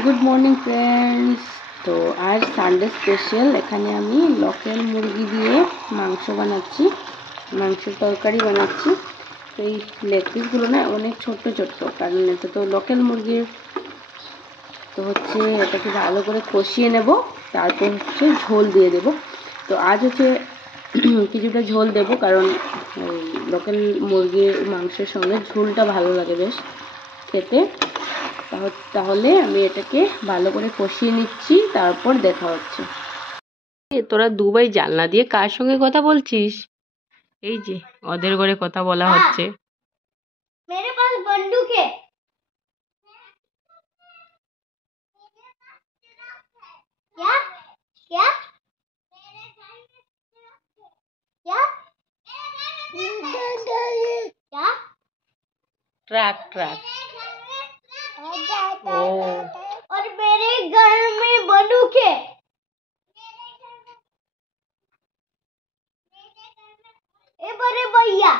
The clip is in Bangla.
Good morning friends. তো আজ সানডে স্পেশাল, এখানে আমি লোকাল মুরগি দিয়ে মাংস বানাচ্ছি, মাংসের তরকারি বানাচ্ছি। তো এই লেগ পিসগুলো না অনেক ছোট্ট ছোট্ট, কারণ এটা তো লোকাল মুরগির। তো হচ্ছে এটাকে ভালো করে কষিয়ে নেব, তারপর হচ্ছে ঝোল দিয়ে দেব। তো আজ হচ্ছে কিছুটা ঝোল দেব, কারণ লোকাল মুরগির মাংসের সঙ্গে ঝোলটা ভালো লাগে বেশ খেতে। তাহলে আমি এটাকে ভালো করে কষিয়ে নিচ্ছি, তারপর দেখা হচ্ছে। তোরা দুবাই জানলা দিয়ে কার সঙ্গে কথা বলছিস? এই যে ওদের ঘরে কথা বলা হচ্ছে। मेरे पास बंदूक है। क्या क्या क्या क्या ट्रक ट्रक ओ और मेरे घर में बंदूक है। ए बड़े भैया